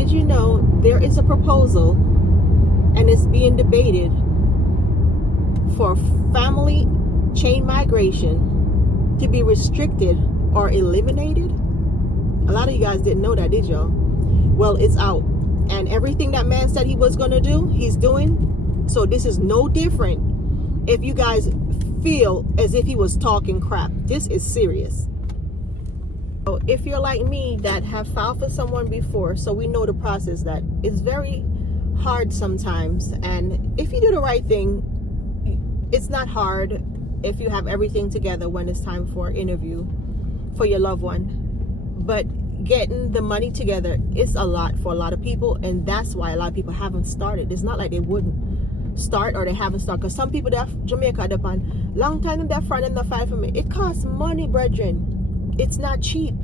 did you know there is a proposal and it's being debated for family chain migration to be restricted or eliminated? A lot of you guys didn't know that, did y'all? Well, it's out. And everything that man said he was going to do, he's doing. So this is no different if you guys feel as if he was talking crap. This is serious. So if you're like me that have filed for someone before, so we know the process, that it's very hard sometimes. And if you do the right thing, it's not hard if you have everything together when it's time for an interview for your loved one. But getting the money together is a lot for a lot of people, and that's why a lot of people haven't started. It's not like they wouldn't start or they haven't started, because some people that Jamaica depend long time in their friend and the fight for me. It costs money, brethren. It's not cheap.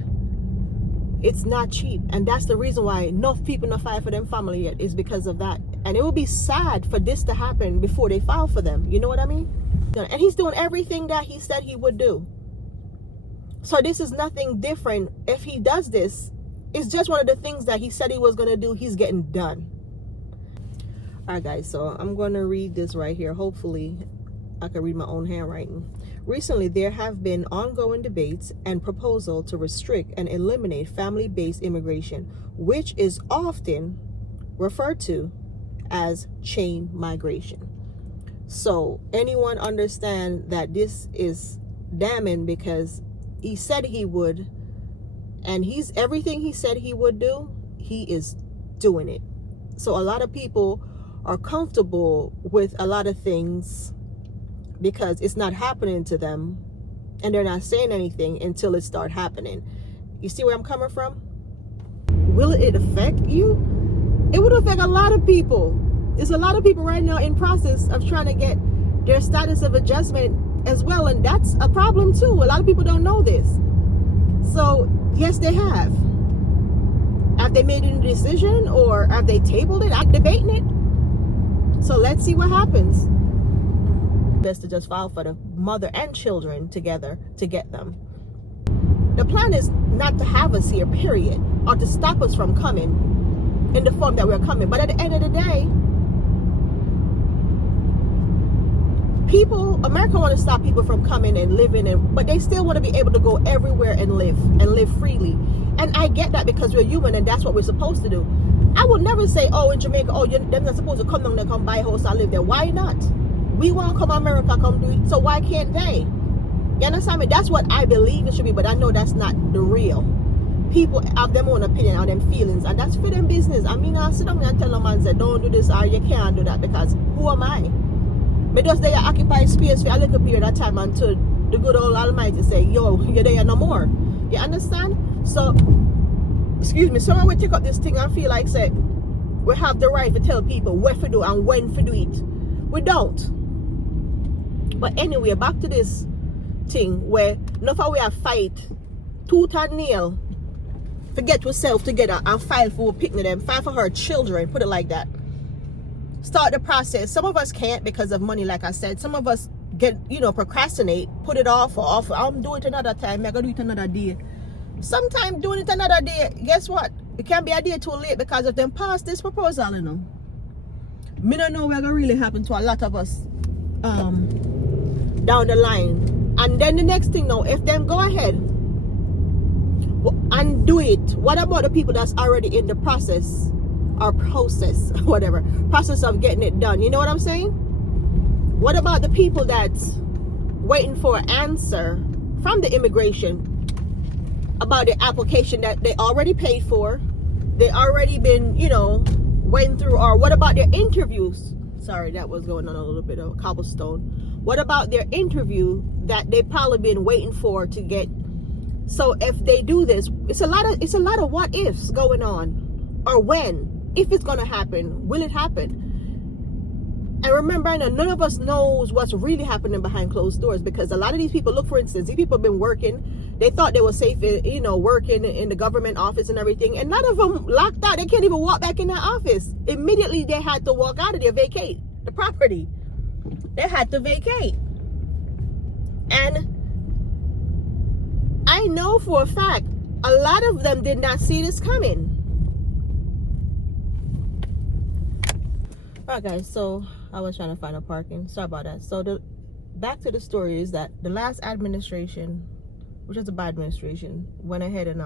It's not cheap, and that's the reason why enough people not fight for them family yet, is because of that. And it will be sad for this to happen before they file for them. You know what I mean? And he's doing everything that he said he would do. So this is nothing different. If he does this, it's just one of the things that he said he was going to do. He's getting done. All right, guys. So I'm going to read this right here. Hopefully, I can read my own handwriting. Recently, there have been ongoing debates and proposal to restrict and eliminate family-based immigration, which is often referred to as chain migration. So anyone understand that this is damning, because he said he would, and he's everything he said he would do, he is doing it. So a lot of people are comfortable with a lot of things because it's not happening to them, and they're not saying anything until it starts happening. You see where I'm coming from? Will it affect you? It would affect a lot of people. There's a lot of people right now in process of trying to get their status of adjustment as well, and that's a problem too. A lot of people don't know this. So yes, they have. Have they made a decision, or have they tabled it? I'm debating it. So let's see what happens. Best to just file for the mother and children together to get them. The plan is not to have us here, period, or to stop us from coming in the form that we're coming. But at the end of the day, America want to stop people from coming and living, but they still want to be able to go everywhere and live freely. And I get that, because we're human and that's what we're supposed to do. I would never say, oh, in Jamaica, oh, they're not supposed to come down there, come buy a house and live there. Why not? We want to come to America, come do it. So why can't they? You understand me? That's what I believe it should be, but I know that's not the real. People have their own opinion on them feelings, and that's for them business. I mean, I sit down and tell them and say, don't do this or you can't do that, because who am I? Because they occupy space for a little period of time until the good old Almighty say, yo, you're there no more. You understand? So, excuse me, someone will take up this thing and feel like, say, we have the right to tell people what to do and when to do it. We don't. But anyway, back to this thing where enough of we have fight tooth and nail to get yourself together and file for picking them, file for her children, put it like that. Start the process. Some of us can't because of money, like I said. Some of us get, procrastinate, put it off. I'm doing it another time, I'm gonna do it another day. Sometimes doing it another day, guess what? It can be a day too late, because if them pass this proposal, me don't know what's gonna really happen to a lot of us down the line. And then the next thing now, if them go ahead and do it, what about the people that's already in the process or process of getting it done? You know what I'm saying? What about the people that's waiting for an answer from the immigration about the application that they already paid for, they already been, waiting through? Or what about their interviews? Sorry, that was going on a little bit of cobblestone. What about their interview that they probably been waiting for to get? So if they do this, it's a lot of what ifs going on, or when. If it's going to happen, will it happen? And remember, none of us knows what's really happening behind closed doors, because a lot of these people, look, for instance, these people have been working. They thought they were safe, working in the government office and everything. And none of them locked out. They can't even walk back in their office. Immediately, they had to walk out of there, vacate the property. They had to vacate. And I know for a fact, a lot of them did not see this coming. Alright guys, so I was trying to find a parking. Sorry about that. So the back to the story is that the last administration, which is a bad administration, went ahead and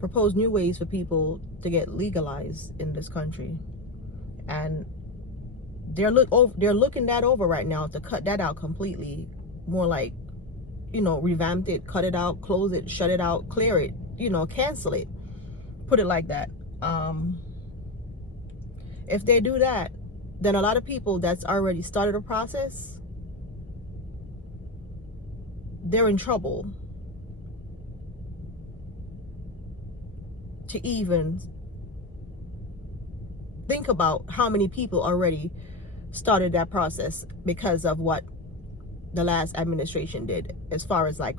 proposed new ways for people to get legalized in this country. And they're looking that over right now to cut that out completely. More like, revamped it, cut it out, close it, shut it out, clear it, cancel it. Put it like that. If they do that, then a lot of people that's already started a process, they're in trouble to even think about how many people already started that process because of what the last administration did. As far as I'm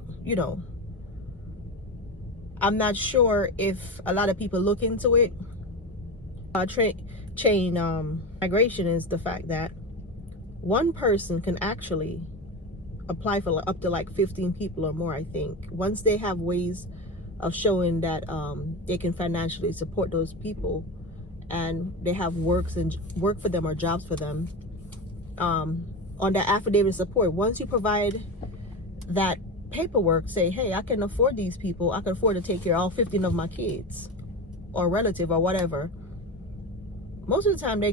not sure if a lot of people look into it. Chain migration is the fact that one person can actually apply for up to 15 people or more, I think, once they have ways of showing that they can financially support those people and they have work for them or jobs for them. On that affidavit of support, once you provide that paperwork, say, hey, I can afford these people, I can afford to take care of all 15 of my kids or relative or whatever, most of the time they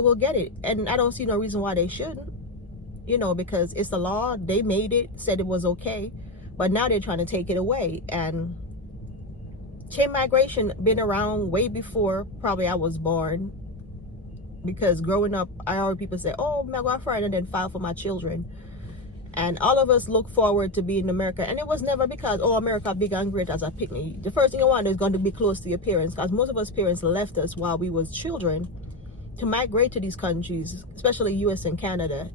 will get it. And I don't see no reason why they shouldn't, because it's the law. They made it, said it was okay, but now they're trying to take it away. And chain migration been around way before probably I was born, because growing up I heard people say, oh, my girlfriend, and then file for my children. And all of us look forward to being in America, and it was never because, oh, America big and great as a picnic. The first thing you want is going to be close to your parents, because most of us parents left us while we was children to migrate to these countries, especially US and Canada,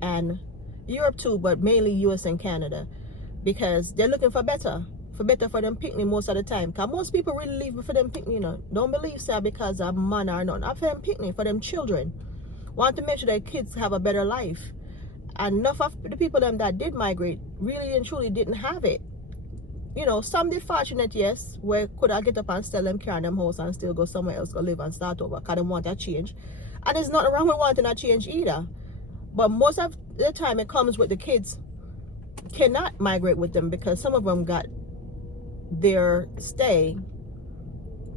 and Europe too, but mainly US and Canada, because they're looking for better for them picnic most of the time. Because most people really leave for them picnic, don't believe so because of money or not. For them picnic, for them children, want to make sure their kids have a better life. And enough of the people that did migrate really and truly didn't have it. Some did fortunate, yes, where could I get up and sell them car and them house and still go somewhere else, go live and start over, because they want that change. And there's nothing wrong with wanting that change either. But most of the time it comes with the kids cannot migrate with them, because some of them got their stay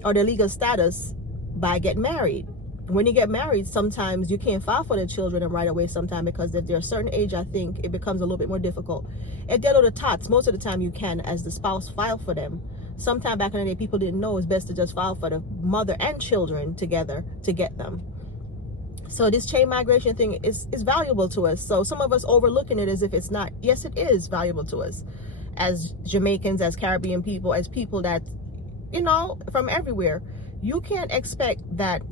or their legal status by getting married. When you get married, sometimes you can't file for the children right away sometimes, because if they're a certain age, I think it becomes a little bit more difficult. If they're little tots, most of the time you can, as the spouse, file for them. Sometime back in the day, people didn't know it's best to just file for the mother and children together to get them. So this chain migration thing is valuable to us. So some of us overlooking it as if it's not. Yes, it is valuable to us as Jamaicans, as Caribbean people, as people that, from everywhere. You can't expect that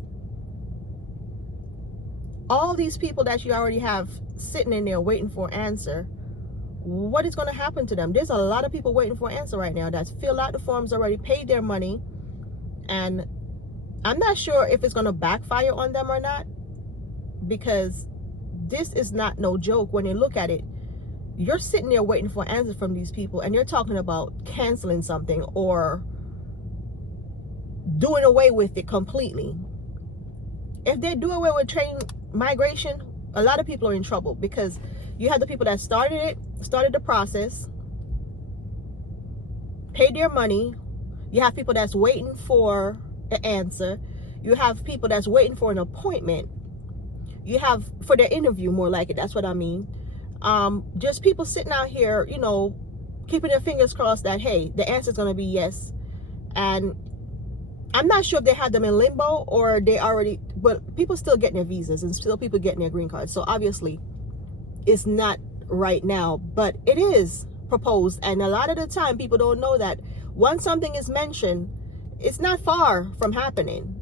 all these people that you already have sitting in there waiting for an answer, what is going to happen to them? There's a lot of people waiting for an answer right now that's filled out the forms already, paid their money, and I'm not sure if it's going to backfire on them or not, because this is not no joke. When you look at it, you're sitting there waiting for answers from these people, and you're talking about canceling something or doing away with it completely. If they do away with train migration, a lot of people are in trouble, because you have the people that started the process, paid their money. You have people that's waiting for an answer. You have people that's waiting for an appointment. You have for their interview, more like it. That's what I mean. Just people sitting out here, keeping their fingers crossed that, hey, the answer is going to be yes. And I'm not sure if they have them in limbo or they already, but people still getting their visas and still people getting their green cards. So obviously it's not right now, but it is proposed. And a lot of the time people don't know that once something is mentioned, it's not far from happening.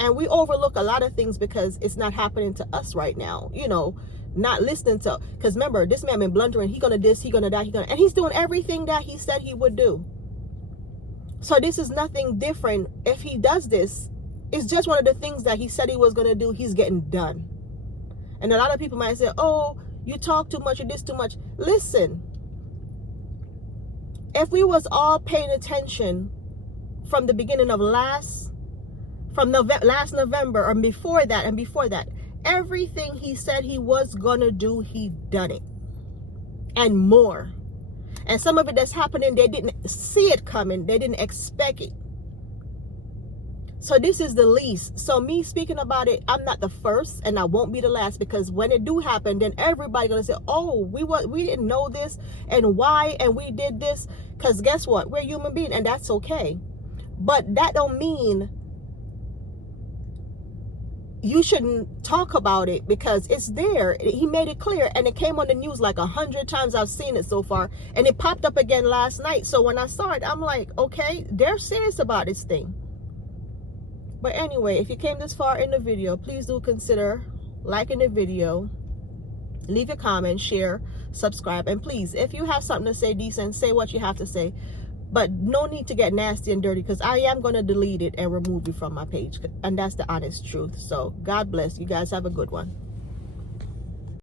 And we overlook a lot of things because it's not happening to us right now, not listening to, because remember, this man been blundering, he gonna this, he gonna that, and he's doing everything that he said he would do. So this is nothing different. If he does this, it's just one of the things that he said he was going to do, he's getting done. And a lot of people might say, oh, you talk too much, you this too much. Listen, if we was all paying attention from the beginning of last from last November, or before that, and before that. Everything he said he was gonna do, he done it, and more. And some of it that's happening, they didn't see it coming, they didn't expect it. So this is the least. So me speaking about it, I'm not the first, and I won't be the last, because when it do happen, then everybody gonna say, oh, we didn't know this, and why, and we did this. Because guess what, we're human beings, and that's okay. But that don't mean you shouldn't talk about it, because it's there. He made it clear, and it came on the news like 100 times. I've seen it so far, and it popped up again last night. So when I saw it, I'm like, okay, they're serious about this thing. But anyway, if you came this far in the video, please do consider liking the video, leave a comment, share, subscribe, and please, if you have something to say decent, say what you have to say. But no need to get nasty and dirty, because I am going to delete it and remove you from my page. And that's the honest truth. So God bless. You guys have a good one.